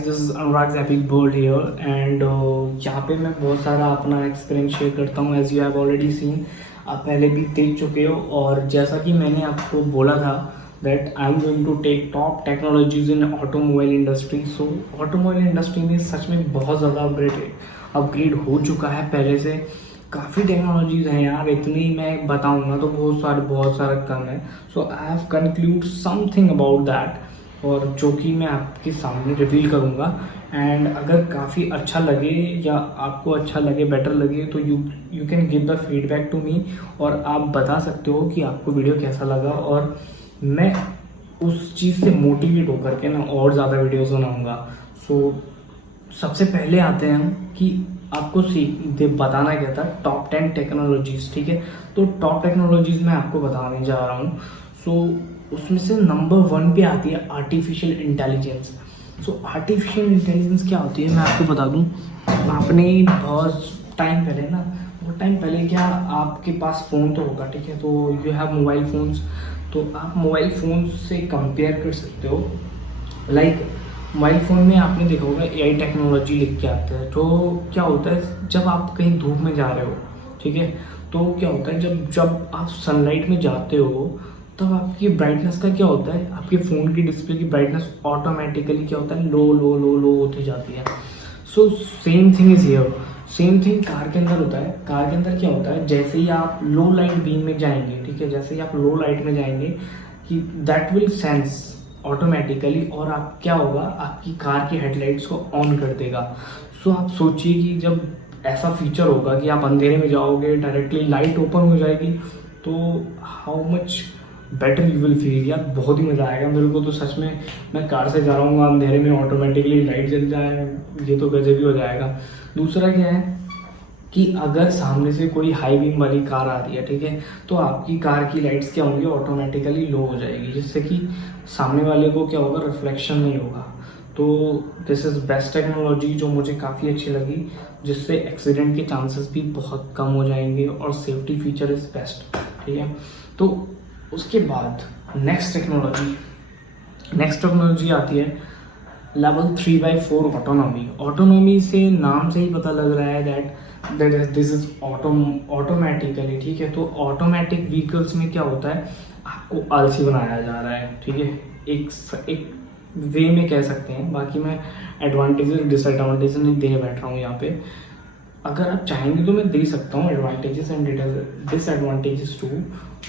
Guys, this is Anurag epic bold here एंड यहाँ पे मैं बहुत सारा अपना एक्सपीरियंस शेयर करता हूँ। As you have already seen, आप पहले भी देख चुके हो। और जैसा कि मैंने आपको बोला था that I am going to take top technologies in automobile industry. So automobile industry में सच में बहुत ज़्यादा अपग्रेड हो चुका है पहले से। काफ़ी टेक्नोलॉजीज हैं यार, इतनी मैं बताऊंगा तो बहुत सारा कम है। So I have conclude something about that, और जो कि मैं आपके सामने रिवील करूंगा। एंड अगर काफ़ी अच्छा लगे या आपको अच्छा लगे, बेटर लगे, तो you can give the feedback to me, और आप बता सकते हो कि आपको वीडियो कैसा लगा, और मैं उस चीज़ से मोटिवेट होकर के ना और ज़्यादा वीडियोस बनाऊंगा। सो सबसे पहले आते हैं हम कि आपको बताना क्या था, टॉप 10 टेक्नोलॉजीज। ठीक है, तो टॉप टेक्नोलॉजीज मैं आपको बताने जा रहा हूँ। सो उसमें से नंबर 1 पे आती है आर्टिफिशियल इंटेलिजेंस। सो आर्टिफिशियल इंटेलिजेंस क्या होती है मैं आपको बता दूँ। आपने बहुत टाइम पहले क्या, आपके पास फ़ोन तो होगा, ठीक है, तो यू हैव मोबाइल फ़ोन्स। तो आप मोबाइल फ़ोन से कंपेयर कर सकते हो। लाइक मोबाइल फ़ोन में आपने देखा होगा AI टेक्नोलॉजी लिख के आता है। तो क्या होता है, जब आप कहीं धूप में जा रहे हो, ठीक है, तो क्या होता है, जब आप सनलाइट में जाते हो तब आपकी ब्राइटनेस का क्या होता है, आपके फ़ोन की डिस्प्ले की ब्राइटनेस ऑटोमेटिकली क्या होता है, लो होती जाती है। So same thing is here. Same thing car के अंदर होता है। कार के अंदर क्या होता है, जैसे ही आप लो लाइट बीम में जाएंगे, ठीक है, जैसे ही आप लो लाइट में जाएंगे कि दैट विल सेंस ऑटोमेटिकली, और आप क्या होगा, आपकी कार की हेडलाइट्स को ऑन कर देगा। सो आप सोचिए कि जब ऐसा फीचर होगा कि आप अंधेरे में जाओगे, डायरेक्टली लाइट ओपन हो जाएगी, तो how much better you will feel यार। बहुत ही मज़ा आएगा मेरे को तो सच में। मैं कार से जा रहा हूँ, अंधेरे में ऑटोमेटिकली लाइट जल जाए, ये तो गजब ही हो जाएगा। दूसरा क्या है कि अगर सामने से कोई हाई बीम वाली कार आ रही है, ठीक है, तो आपकी कार की लाइट्स क्या होंगी, ऑटोमेटिकली लो हो जाएगी, जिससे कि सामने वाले को क्या होगा, रिफ्लेक्शन नहीं होगा। तो दिस इज़ बेस्ट टेक्नोलॉजी जो मुझे काफ़ी अच्छी लगी, जिससे एक्सीडेंट के चांसेस भी बहुत कम हो जाएंगे, और सेफ्टी फीचर इज़ बेस्ट। ठीक है, तो उसके बाद नेक्स्ट टेक्नोलॉजी आती है लेवल 3/4 ऑटोनॉमी। ऑटोनॉमी से नाम से ही पता लग रहा है दैट दिस इज ऑटोमेटिकली, ठीक है। तो ऑटोमेटिक व्हीकल्स में क्या होता है, आपको आलसी बनाया जा रहा है, ठीक है, एक वे में कह सकते हैं। बाकी मैं एडवांटेजेस डिसएडवांटेजेस नहीं देने बैठ रहा हूँ यहाँ पे। अगर आप चाहेंगे तो मैं दे सकता हूँ advantages and disadvantages too,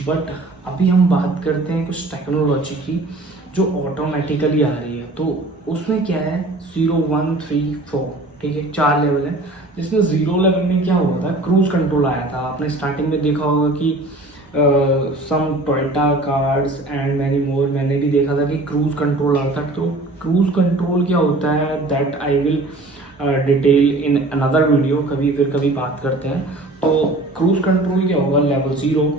but अभी हम बात करते हैं कुछ टेक्नोलॉजी की जो ऑटोमेटिकली आ रही है। तो उसमें क्या है, 0, 1, 3, 4, ठीक है, 4 लेवल है। जिसमें 0 लेवल में क्या हुआ था, क्रूज कंट्रोल आया था। आपने स्टार्टिंग में देखा होगा कि some Toyota cars and many more, मैंने भी देखा था कि क्रूज कंट्रोल आता है। तो क्रूज कंट्रोल क्या होता है, that I will detail in another video, कभी बात करते हैं। तो क्रूज कंट्रोल क्या होगा, लेवल 0।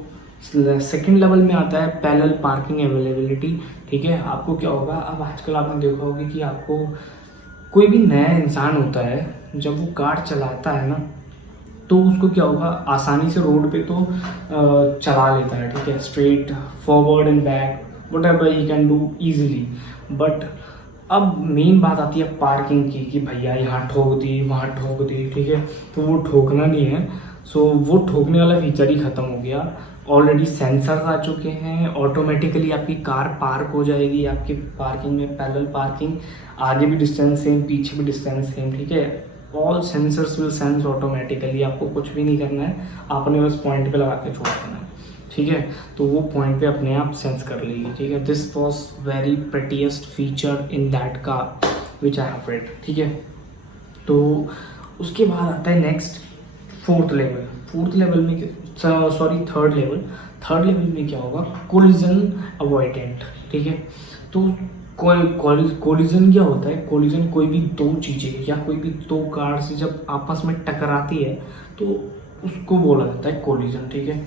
सेकेंड लेवल में आता है पैरेलल पार्किंग अवेलेबिलिटी, ठीक है। आपको क्या होगा, अब आजकल आपने देखा होगा कि आपको कोई भी नया इंसान होता है, जब वो कार चलाता है ना, तो उसको क्या होगा, आसानी से रोड पे तो चला लेता है, ठीक है, straight forward and back whatever he can do easily. But अब मेन बात आती है पार्किंग की, कि भैया यहाँ ठोक दी, वहाँ ठोक दी, ठीक है। तो वो ठोकना नहीं है। सो वो ठोकने वाला फीचर ही ख़त्म हो गया। ऑलरेडी सेंसर्स आ चुके हैं, ऑटोमेटिकली आपकी कार पार्क हो जाएगी आपकी पार्किंग में, पैरेलल पार्किंग, आगे भी डिस्टेंस सेम, पीछे भी डिस्टेंस सेम, ठीक है। All sensors will sense automatically, आपको कुछ भी नहीं करना है, आपने बस पॉइंट पे लगा के छोड़ देना है, ठीक है। तो वो पॉइंट पे अपने आप सेंस कर लेगी, ठीक है। This was very prettiest feature in that car which I have read, ठीक है। तो उसके बाद आता है नेक्स्ट थर्ड लेवल में क्या होगा, कोलिजन अवॉइडेंट, ठीक है। तो कोलिजन क्या होता है, कोलिजन कोई भी दो चीज़ें या कोई भी दो कार से जब आपस में टकराती है तो उसको बोला जाता है कोलिजन, ठीक है।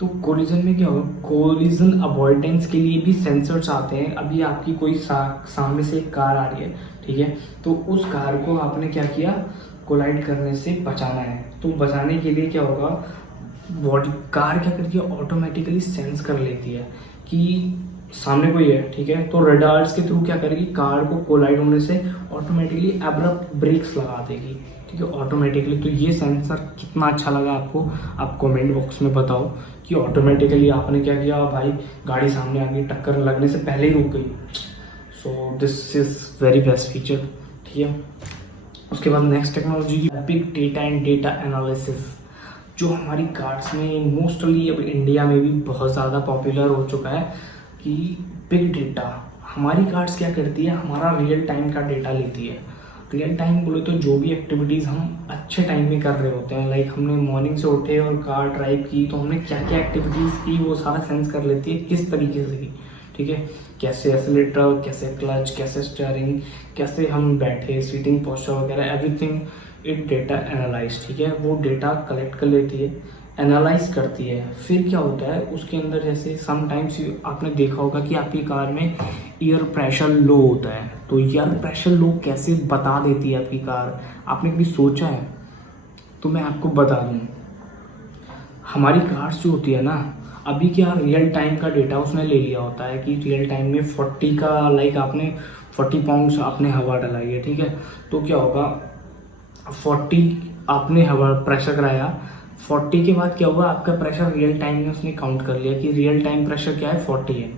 तो कोलिजन में क्या होगा, कोलिजन अवॉइडेंस के लिए भी सेंसर्स आते हैं। अभी आपकी कोई सामने से एक कार आ रही है, ठीक है, तो उस कार को आपने क्या किया, कोलाइड करने से बचाना है। तो बचाने के लिए क्या होगा, बॉडी कार क्या करती है, ऑटोमेटिकली सेंस कर लेती है कि सामने कोई है, ठीक है। तो रडार्स के थ्रू क्या करेगी, कार को कोलाइड होने से ऑटोमेटिकली एब्रप्ट ब्रेक्स लगा देगी, ठीक है, ऑटोमेटिकली। तो ये सेंसर कितना अच्छा लगा आपको, आप कमेंट बॉक्स में बताओ कि ऑटोमेटिकली आपने क्या किया, भाई गाड़ी सामने आ गई, टक्कर लगने से पहले ही रुक गई। So this is very best feature, ठीक है। उसके बाद नेक्स्ट टेक्नोलॉजी की big data and data analysis, जो हमारी कार्स में मोस्टली अब इंडिया में भी बहुत ज़्यादा पॉपुलर हो चुका है कि बिग डेटा। हमारी कार्स क्या करती है, हमारा रियल टाइम का डेटा लेती है। रियल टाइम बोले तो जो भी एक्टिविटीज़ हम अच्छे टाइम में कर रहे होते हैं, लाइक हमने मॉर्निंग से उठे और कार ड्राइव की, तो हमने क्या क्या एक्टिविटीज़ की वो सारा सेंस कर लेती है, किस तरीके से की, ठीक है, कैसे एक्सीलरेटर, कैसे क्लच, कैसे स्टीयरिंग, कैसे हम बैठे, सीटिंग पोस्चर वगैरह, एवरीथिंग इट डेटा एनालाइज, ठीक है। वो डेटा कलेक्ट कर लेती है, एनालाइज करती है। फिर क्या होता है उसके अंदर, जैसे समटाइम्स आपने देखा होगा कि आपकी कार में एयर प्रेशर लो होता है, तो एयर प्रेशर लो कैसे बता देती है आपकी कार, आपने कभी सोचा है? तो मैं आपको बता दूं, हमारी कार्स जो होती है ना, अभी क्या रियल टाइम का डेटा उसने ले लिया होता है कि रियल टाइम में 40 का, लाइक आपने 40 पाउंड्स आपने हवा डलाई है, ठीक है, तो क्या होगा 40 आपने हवा प्रेशर कराया, 40 के बाद क्या होगा, आपका प्रेशर रियल टाइम में उसने काउंट कर लिया कि रियल टाइम प्रेशर क्या है, 40 है।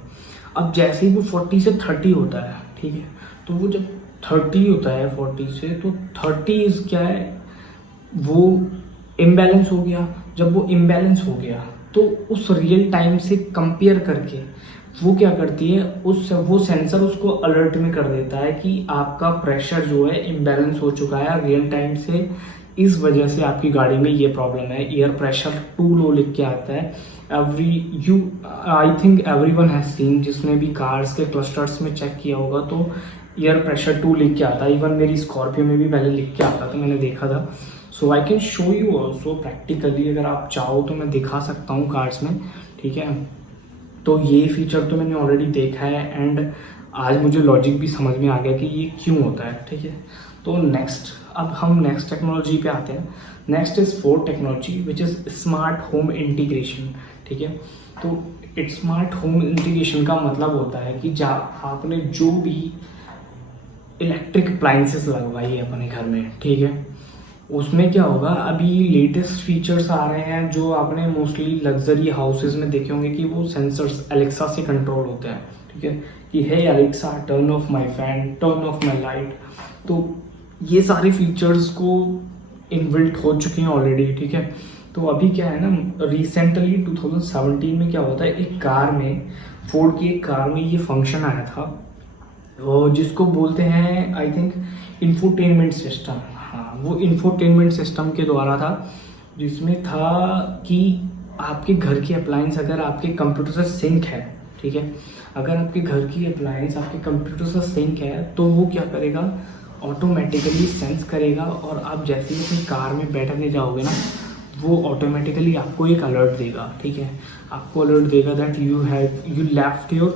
अब जैसे ही वो 40 से 30 होता है, ठीक है, तो वो जब 30 होता है 40 से, तो 30 क्या है, वो इम्बैलेंस हो गया। जब वो इम्बैलेंस हो गया तो उस रियल टाइम से कंपेयर करके वो क्या करती है, वो सेंसर उसको अलर्ट में कर देता है कि आपका प्रेशर जो है इम्बैलेंस हो चुका है रियल टाइम से, इस वजह से आपकी गाड़ी में ये प्रॉब्लम है, एयर प्रेशर टू लो लिख के आता है। I think everyone has seen, जिसने भी कार्स के क्लस्टर्स में चेक किया होगा तो एयर प्रेशर टू लिख के आता है। इवन मेरी स्कॉर्पियो में भी पहले लिख के आता था, मैंने देखा था। So I can show you also practically, अगर आप चाहो तो मैं दिखा सकता हूँ कार्स में, ठीक है। तो ये फीचर तो मैंने ऑलरेडी देखा है एंड आज मुझे लॉजिक भी समझ में आ गया कि ये क्यों होता है, ठीक है। तो नेक्स्ट, अब हम नेक्स्ट टेक्नोलॉजी पे आते हैं। Next is fourth technology which is smart home integration, ठीक है। तो स्मार्ट होम इंटीग्रेशन का मतलब होता है कि आपने जो भी इलेक्ट्रिक अप्लाइंसेस लगवाई है अपने घर में, ठीक है, उसमें क्या होगा, अभी लेटेस्ट फीचर्स आ रहे हैं जो आपने मोस्टली लग्जरी हाउसेज में देखे होंगे कि वो सेंसर्स एलेक्सा से कंट्रोल होते हैं, ठीक है, कि hey Alexa turn off my fan, turn off my light. तो ये सारे फीचर्स को इनबिल्ट हो चुके हैं ऑलरेडी, ठीक है। तो अभी क्या है ना, रिसेंटली 2017 में क्या होता है, एक कार में, फोर्ड की एक कार में ये फंक्शन आया था, जिसको बोलते हैं आई थिंक इंफोटेनमेंट सिस्टम। हाँ, वो इंफोटेनमेंट सिस्टम के द्वारा था, जिसमें था कि आपके घर की अप्लायंस अगर आपके कंप्यूटर से सिंक है, ठीक है, अगर आपके घर की अप्लायंस आपके कंप्यूटर से सिंक है तो वो क्या करेगा, ऑटोमेटिकली सेंस करेगा, और आप जैसे ही अपनी कार में बैठने जाओगे ना, वो ऑटोमेटिकली आपको एक अलर्ट देगा, ठीक है, आपको अलर्ट देगा that you left your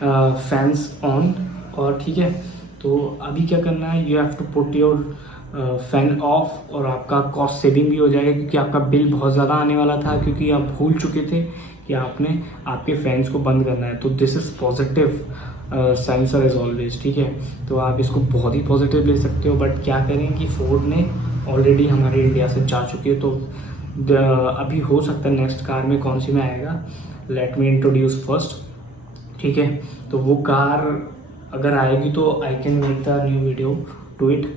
fans on, और ठीक है, तो अभी क्या करना है, you have to put your fan off, और आपका कॉस्ट सेविंग भी हो जाएगा क्योंकि आपका बिल बहुत ज़्यादा आने वाला था क्योंकि आप भूल चुके थे कि आपने आपके फैंस को बंद करना है। तो this is positive sensor is always, ठीक है, तो आप इसको बहुत ही पॉजिटिव ले सकते हो। बट क्या करें कि फोर्ड ने ऑलरेडी हमारे इंडिया से जा चुकी है, तो अभी हो सकता है नेक्स्ट कार में कौन सी में आएगा, लेट मी इंट्रोड्यूस फर्स्ट, ठीक है। तो वो कार अगर आएगी तो I can make the new video to it.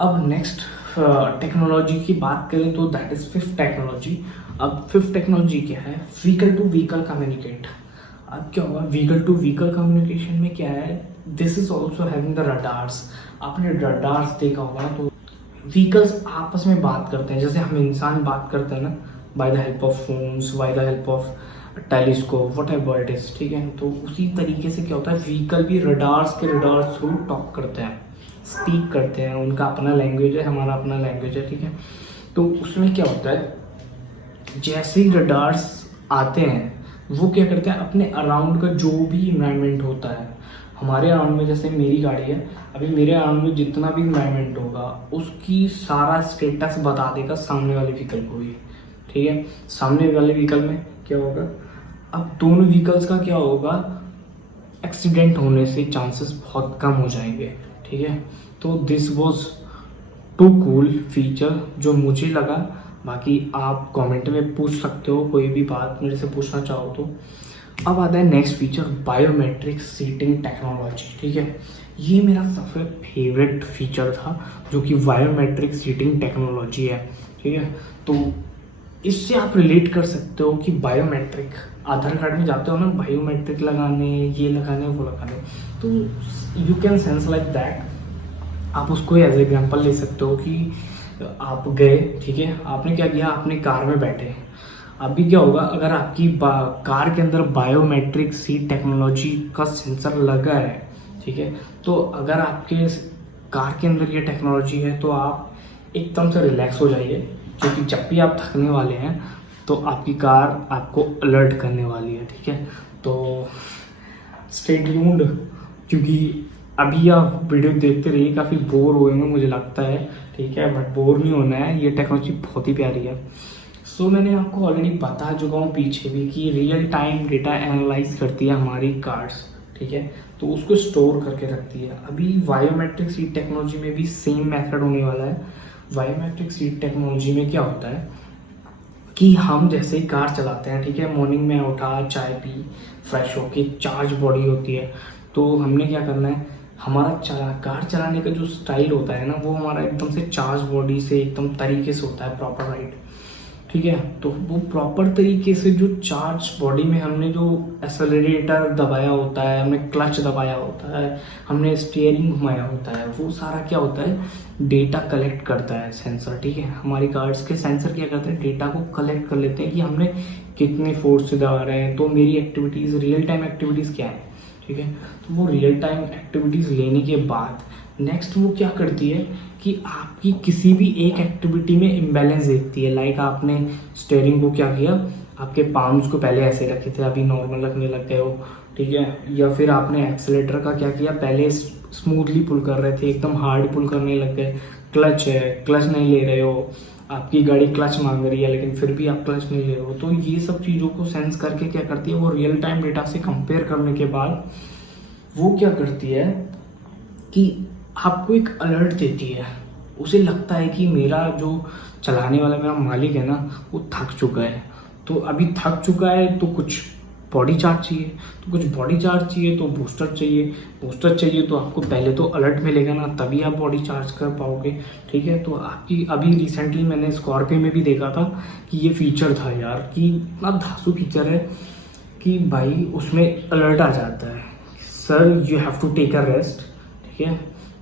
अब नेक्स्ट टेक्नोलॉजी की बात करें तो दैट इज फिफ्थ टेक्नोलॉजी। अब फिफ्थ टेक्नोलॉजी क्या है, व्हीकल टू व्हीकल कम्युनिकेट। अब क्या होगा, व्हीकल टू व्हीकल कम्युनिकेशन में क्या है, this is also having the radars. आपने रडार्स देखा होगा ना, तो व्हीकल्स आपस में बात करते हैं जैसे हम इंसान बात करते हैं ना, by the help of phones, by the help of telescope, what ever it is, ठीक है। तो उसी तरीके से क्या होता है, व्हीकल भी रडार्स थ्रू टॉक करते हैं, स्पीक करते हैं, उनका अपना लैंग्वेज है, हमारा अपना लैंग्वेज है, ठीक है। तो उसमें क्या होता है, जैसे ही रडार्स आते हैं वो क्या करते हैं, अपने अराउंड का जो भी इन्वायरमेंट होता है हमारे अराउंड में, जैसे मेरी गाड़ी है, अभी मेरे अराउंड में जितना भी इन्वायरमेंट होगा उसकी सारा स्टेटस बता देगा सामने वाले व्हीकल को ही, ठीक है। सामने वाले व्हीकल में क्या होगा, अब दोनों व्हीकल्स का क्या होगा, एक्सीडेंट होने से चांसेस बहुत कम हो जाएंगे, ठीक है। तो this was two cool feature जो मुझे लगा। बाकी आप कमेंट में पूछ सकते हो, कोई भी बात मेरे से पूछना चाहो तो। अब आता है next feature, biometric seating technology. ठीक है, ये मेरा सबसे फेवरेट फीचर था जो कि बायोमेट्रिक सीटिंग टेक्नोलॉजी है। ठीक है, तो इससे आप रिलेट कर सकते हो कि बायोमेट्रिक, आधार कार्ड में जाते हो ना बायोमेट्रिक लगाने, ये लगाने वो लगाने, तो you can sense like that. आप उसको एज एग्जाम्पल ले सकते हो कि आप गए, ठीक है, आपने क्या किया, आपने कार में बैठे। अभी क्या होगा, अगर आपकी कार के अंदर बायोमेट्रिक सीट टेक्नोलॉजी का सेंसर लगा है, ठीक है, तो अगर आपके कार के अंदर ये टेक्नोलॉजी है तो आप एकदम से रिलैक्स हो जाइए, क्योंकि जब भी आप थकने वाले हैं तो आपकी कार आपको अलर्ट करने वाली है। ठीक है, तो स्टे ट्यून्ड, क्योंकि अभी आप वीडियो देखते रहिए, काफ़ी बोर होएंगे मुझे लगता है। ठीक है, बट बोर नहीं होना है, ये टेक्नोलॉजी बहुत ही प्यारी है। सो मैंने आपको ऑलरेडी बता चुका हूँ पीछे भी कि रियल टाइम डेटा एनालाइज करती है हमारी कार्ड्स। ठीक है, तो उसको स्टोर करके रखती है। अभी बायोमेट्रिक सीट टेक्नोलॉजी में भी सेम मेथड होने वाला है। बायोमेट्रिक सीट टेक्नोलॉजी में क्या होता है कि हम जैसे ही कार चलाते हैं, ठीक है, मॉर्निंग में उठा, चाय पी, फ्रेश होके, चार्ज बॉडी होती है, तो हमने क्या करना है, हमारा कार चलाने का जो स्टाइल होता है ना, वो हमारा एकदम से चार्ज बॉडी से एकदम तरीके से होता है, प्रॉपर राइट। ठीक है, तो वो प्रॉपर तरीके से जो चार्ज बॉडी में हमने जो एक्सेलरेटर दबाया होता है, हमने क्लच दबाया होता है, हमने स्टीयरिंग घुमाया होता है, वो सारा क्या होता है, डेटा कलेक्ट करता है सेंसर। ठीक है, हमारी कार्स के सेंसर क्या करते हैं, डेटा को कलेक्ट कर लेते हैं कि हमने कितने फोर्स से दबा रहे हैं, तो मेरी एक्टिविटीज़, रियल टाइम एक्टिविटीज़ क्या है। ठीक है, तो वो रियल टाइम एक्टिविटीज़ लेने के बाद नेक्स्ट वो क्या करती है कि आपकी किसी भी एक एक्टिविटी में इम्बैलेंस देखती है। लाइक आपने स्टीयरिंग को क्या किया, आपके पाम्स को पहले ऐसे रखे थे, अभी नॉर्मल रखने लग गए हो। ठीक है, या फिर आपने एक्सेलेरेटर का क्या किया, पहले स्मूथली पुल कर रहे थे, एकदम हार्ड पुल करने लग गए। क्लच है, क्लच नहीं ले रहे हो, आपकी गाड़ी क्लच मांग रही है लेकिन फिर भी आप क्लच नहीं ले रहे हो। तो ये सब चीज़ों को सेंस करके क्या करती है, वो रियल टाइम डेटा से कंपेयर करने के बाद वो क्या करती है कि आपको एक अलर्ट देती है। उसे लगता है कि मेरा जो चलाने वाला मेरा मालिक है ना, वो थक चुका है, तो अभी थक चुका है तो कुछ बॉडी चार्ज चाहिए, तो कुछ बॉडी चार्ज चाहिए तो बूस्टर चाहिए, बूस्टर चाहिए तो आपको पहले तो अलर्ट मिलेगा ना, तभी आप बॉडी चार्ज कर पाओगे। ठीक है, तो आपकी अभी रिसेंटली मैंने स्कॉर्पियो में भी देखा था कि ये फीचर था यार, कि इतना धांसू फीचर है कि भाई उसमें अलर्ट आ जाता है, sir you have to take a rest. ठीक है,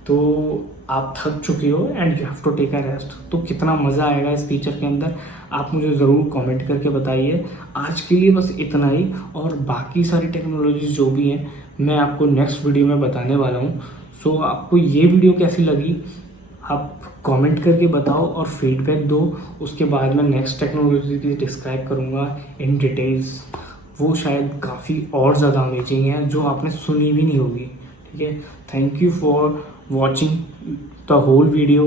तो आप थक चुके हो and you have to take a rest. तो कितना मज़ा आएगा इस फीचर के अंदर, आप मुझे ज़रूर कमेंट करके बताइए। आज के लिए बस इतना ही, और बाकी सारी टेक्नोलॉजीज जो भी हैं मैं आपको नेक्स्ट वीडियो में बताने वाला हूँ। सो आपको ये वीडियो कैसी लगी आप कमेंट करके बताओ और फीडबैक दो। उसके बाद मैं नेक्स्ट टेक्नोलॉजी की डिस्क्राइब करूँगा इन डिटेल्स। वो शायद काफ़ी और ज़्यादा अमेजिंग है जो आपने सुनी भी नहीं होगी। ठीक है, thank you for watching the whole video।